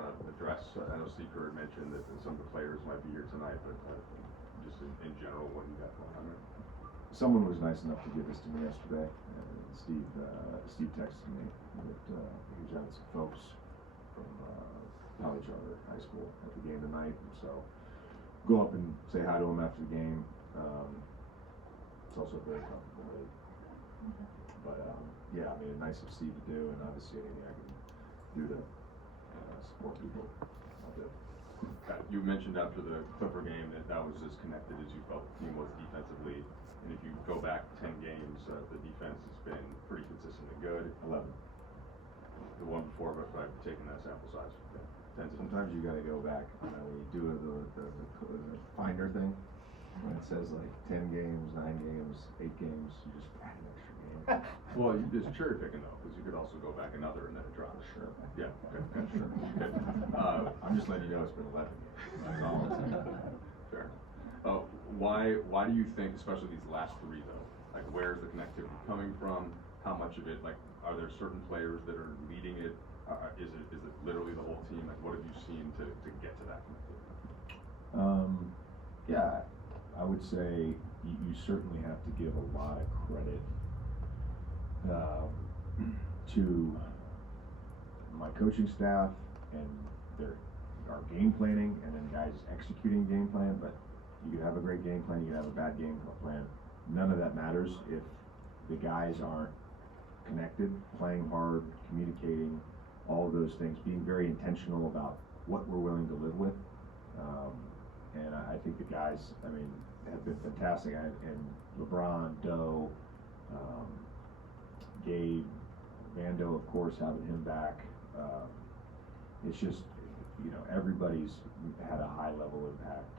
kind of address? I know Steve Kerr mentioned that some of the players might be here tonight, but just in general, what you got going on there? Someone was nice enough to give this to me yesterday. Steve texted me that he was having some folks from Poly Charter High School at the game tonight, and so go up and say hi to him after the game. It's also a very comfortable league. But yeah, I mean, nice of Steve to do, and obviously anything I can do to support people, I'll do. You mentioned after the Clipper game that was as connected as you felt the team was defensively. And if you go back 10 games, the defense has been pretty consistently good. 11. The one before, but I've taken that sample size. Yeah. Sometimes you got to go back. You know, when you do the finder thing, when it says like 10 games, 9 games, 8 games, you just add an extra game. Well, you're just cherry picking though, because you could also go back another and then it drops. Sure. Yeah. Okay. Sure. Okay. I'm just letting you know it's been 11 games. That's all I'm saying. Fair. Why do you think, especially these last three though, like where's the connectivity coming from? How much of it, like, are there certain players that are leading it? Is it literally the whole team? Like, what have you seen to get to that connectivity? Yeah, I would say you certainly have to give a lot of credit to my coaching staff and our game planning, and then guys executing game plan. But you could have a great game plan, you could have a bad game plan. None of that matters if the guys aren't connected, playing hard, communicating, all of those things, being very intentional about what we're willing to live with. And I think the guys, I mean, have been fantastic. And LeBron, Doe, Gabe, Vando, of course, having him back. It's just, you know, everybody's had a high level impact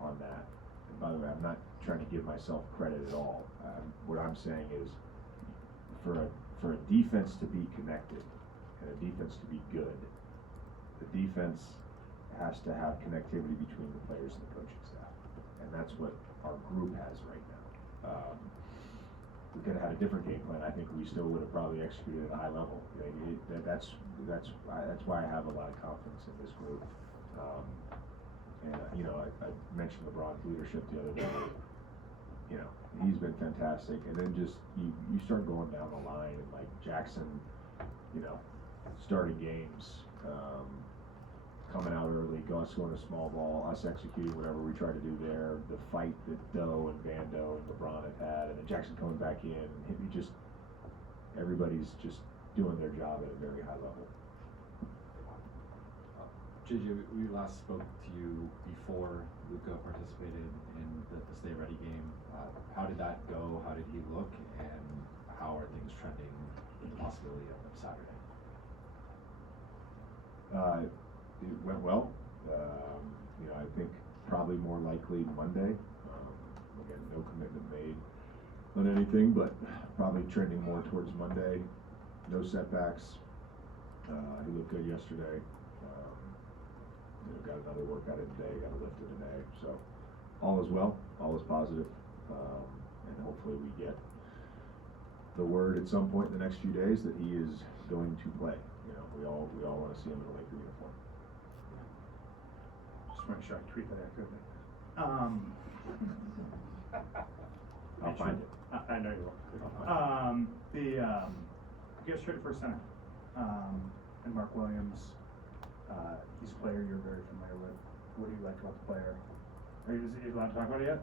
on that. And by the way, I'm not trying to give myself credit at all. What I'm saying is, for a defense to be connected and a defense to be good, the defense has to have connectivity between the players and the coaching staff, and that's what our group has right now. We could have had a different game plan. I think we still would have probably executed at a high level. That's why I have a lot of confidence in this group. And you know, I mentioned LeBron's leadership the other day. You know, he's been fantastic. And then just you start going down the line, and like Jackson, you know, starting games, coming out early, us going to small ball, us executing whatever we try to do there, the fight that Doe and Vando and LeBron have had, and then Jackson coming back in, and everybody's just doing their job at a very high level. JJ, we last spoke to you before Luka participated in the Stay Ready game. How did that go? How did he look? And how are things trending with the possibility of Saturday? It went well. You know, I think probably more likely Monday. Again, no commitment made on anything, but probably trending more towards Monday. No setbacks. He looked good yesterday. You know, got another workout in today, got a lifted today. So all is well, all is positive, and hopefully we get the word at some point in the next few days that he is going to play. You know, we all want to see him in a Laker uniform. Just make sure I tweet that accurately. I'll find it. I know you will. Get straight for center. And Mark Williams, he's a player you're very familiar with. What do you like about the player? Are you allowed to talk about it yet?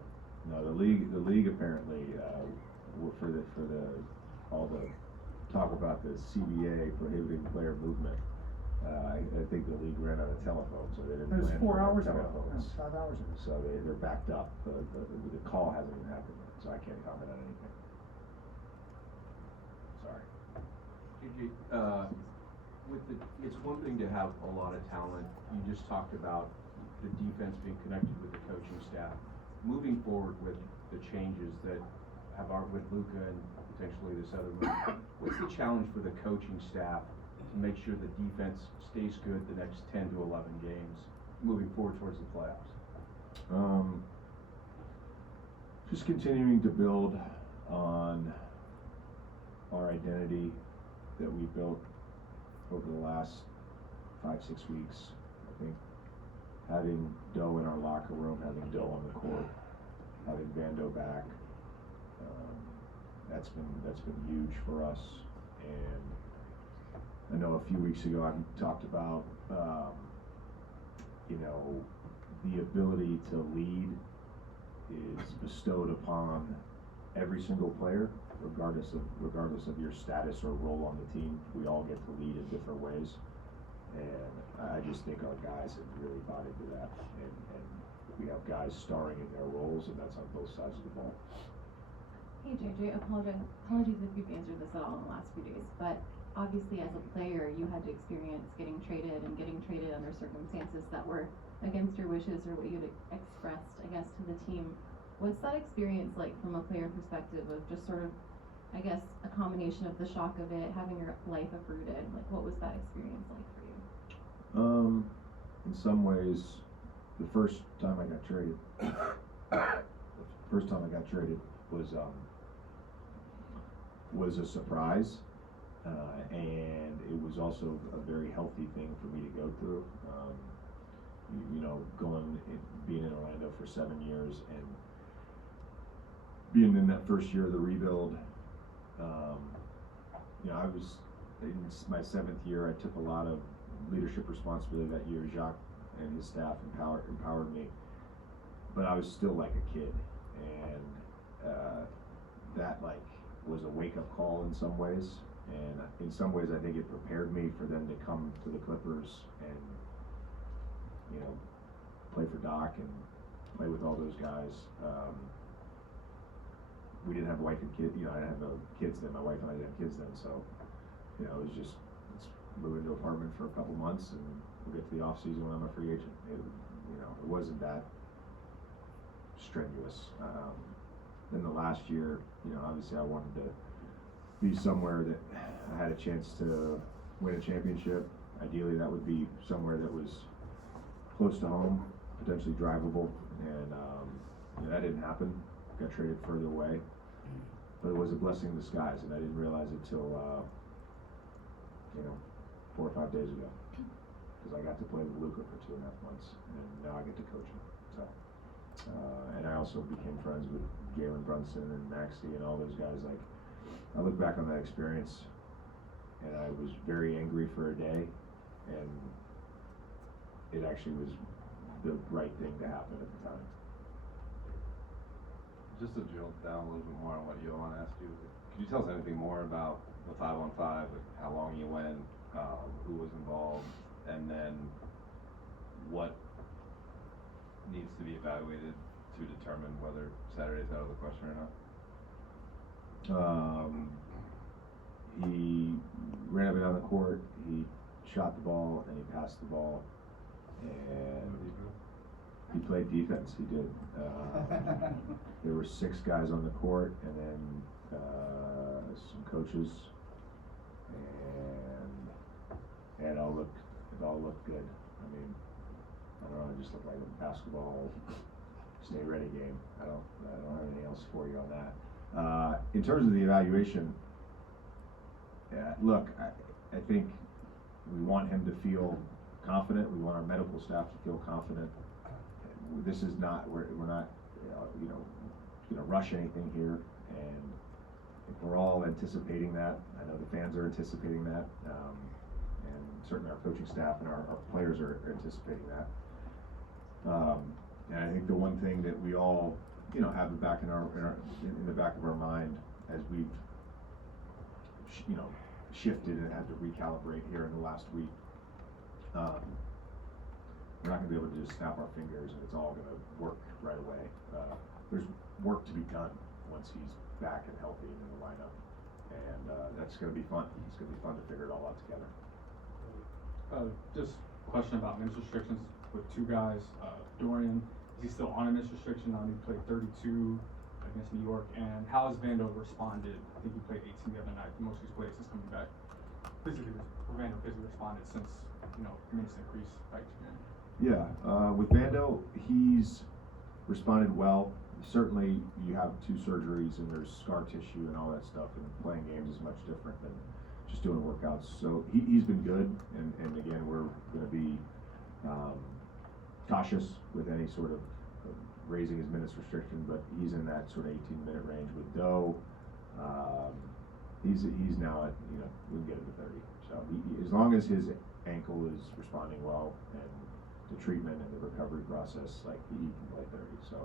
No, the league apparently for all the talk about the CBA prohibiting player movement. I think the league ran out of telephones, so they didn't. It was plan 4 for hours ago. telephones. 5 hours ago. So they're backed up. The call hasn't even happened yet, so I can't comment on anything. Sorry. It's one thing to have a lot of talent. You just talked about the defense being connected with the coaching staff. Moving forward with the changes that have with Luka and potentially this other move, what's the challenge for the coaching staff to make sure the defense stays good the next 10 to 11 games moving forward towards the playoffs? Just continuing to build on our identity that we built over the last 5-6 weeks. I think having Doe in our locker room, having Doe on the court, having Vando back, that's been huge for us. And I know a few weeks ago I talked about the ability to lead is bestowed upon every single player, regardless of your status or role on the team. We all get to lead in different ways, and I just think our guys have really bought into that, and we have guys starring in their roles, and that's on both sides of the ball. Hey JJ, apologies if you've answered this at all in the last few days, but obviously as a player you had to experience getting traded under circumstances that were against your wishes or what you'd expressed, I guess, to the team. What's that experience like from a player perspective of just sort of, I guess, a combination of the shock of it, having your life uprooted? Like, what was that experience like for you? In some ways, the first time I got traded was a surprise, and it was also a very healthy thing for me to go through. Being in Orlando for 7 years and being in that first year of the rebuild, I was in my 7th year. I took a lot of leadership responsibility that year. Jacques and his staff empowered me, but I was still like a kid, and that was a wake-up call in some ways, and in some ways I think it prepared me for them to come to the Clippers and play for Doc and play with all those guys. We didn't have a wife and kid, I didn't have no kids then. My wife and I didn't have kids then, so it was just, let's move into an apartment for a couple months and we'll get to the off season when I'm a free agent. It wasn't that strenuous. Then the last year, obviously I wanted to be somewhere that I had a chance to win a championship. Ideally that would be somewhere that was close to home, potentially drivable, and that didn't happen. Got traded further away, but it was a blessing in disguise, and I didn't realize it till 4 or 5 days ago, because I got to play with Luka for 2.5 months, and now I get to coach him. So, and I also became friends with Jalen Brunson and Maxey and all those guys. I look back on that experience, and I was very angry for a day, and it actually was the right thing to happen at the time. Just to drill down a little bit more on what Johan asked you, could you tell us anything more about the 5-on-5, how long you went, who was involved, and then what needs to be evaluated to determine whether Saturday's out of the question or not? He ran up and down the court, he shot the ball, and he passed the ball, and he played defense. He did. There were 6 guys on the court, and then some coaches, and it all looked good. I mean, I don't know. It just looked like a basketball stay ready game. I don't have anything else for you on that. In terms of the evaluation, look, I think we want him to feel confident. We want our medical staff to feel confident. This is not, we're not, going to rush anything here, and if we're all anticipating that. I know the fans are anticipating that, and certainly our coaching staff and our players are anticipating that. And I think the one thing that we all, have in the back of our mind as we've, shifted and had to recalibrate here in the last week. We're not going to be able to just snap our fingers and it's all going to work right away. There's work to be done once he's back and healthy and in the lineup, and that's going to be fun. It's going to be fun to figure it all out together. Just a question about minutes restrictions with 2 guys. Dorian, is he still on a minutes restriction? He played 32 against New York. And how has Vando responded? I think he played 18 the other night. Most of his plays since coming back. Vando physically responded since minutes increased by 2 games. Yeah, with Vando, he's responded well. Certainly, you have 2 surgeries and there's scar tissue and all that stuff, and playing games is much different than just doing workouts. So he's been good, and again, we're gonna be, cautious with any sort of raising his minutes restriction, but he's in that sort of 18-minute range with Doe. He's now at, we can get him to 30. So as long as his ankle is responding well and the treatment and the recovery process, like he can play 30. So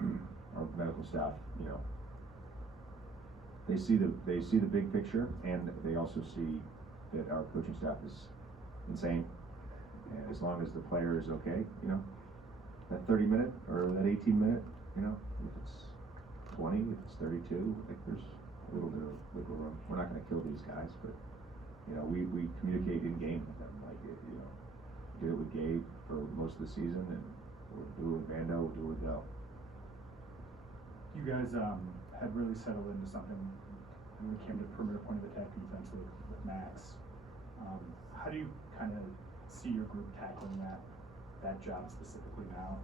and our medical staff, they see the big picture, and they also see that our coaching staff is insane. And as long as the player is okay, that 30-minute or that 18-minute, if it's 20, if it's 32, like there's a little bit of wiggle room. We're not going to kill these guys, but we communicate in game with them. Like did it with Gabe for most of the season, and we'll do it with Vando, we'll do it with Dell. You guys had really settled into something when it came to perimeter point of attack defense with Max. How do you kind of see your group tackling that job specifically now?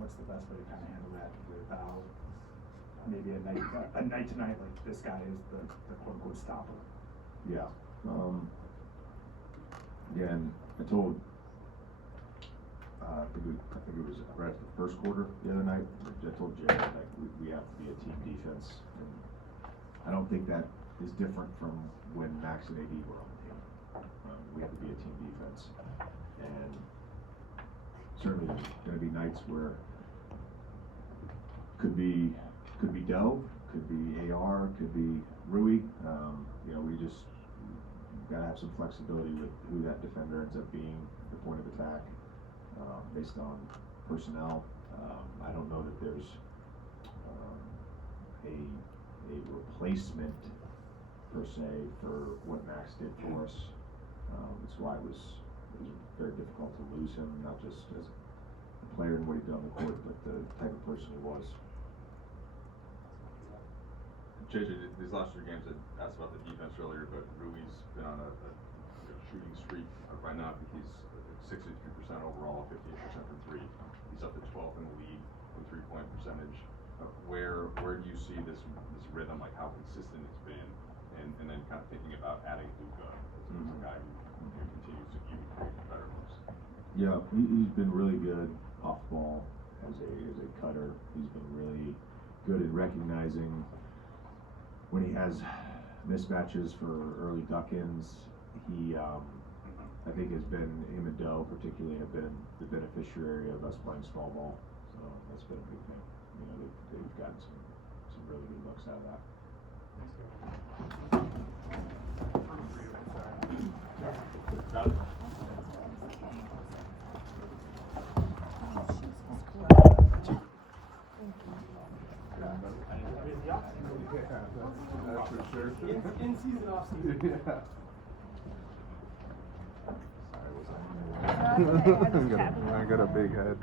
What's the best way to kind of handle that without maybe a night tonight like this guy is the quote unquote stopper? Yeah. Again, I told. I think it was right at the first quarter the other night. I told Jared like we have to be a team defense, and I don't think that is different from when Max and AD were on the team. We have to be a team defense, and certainly there's going to be nights where could be Doe, could be AR, could be Rui. We just gotta have some flexibility with who that defender ends up being at the point of attack, based on personnel. I don't know that there's a replacement per se for what Max did for us. That's why it was very difficult to lose him, not just as a player and what he'd done on the court, but the type of person he was. JJ, these last 3 games, I asked about the defense earlier, but Rui's been on a shooting streak. Right now, I think he's 63% overall, 58% from 3. He's up to 12th in the league with 3-point percentage. Where do you see this rhythm, like how consistent it's been, and then kind of thinking about adding Luka as a guy who continues to even create better moves? Yeah, he's been really good off ball as a cutter. He's been really good at recognizing when he has mismatches for early duck-ins. He, I think, him and Doe particularly have been the beneficiary of us playing small ball. So that's been a big thing. They've gotten some really good looks out of that. That's for sure. In season, off season. Sorry, what's that? I got a big head.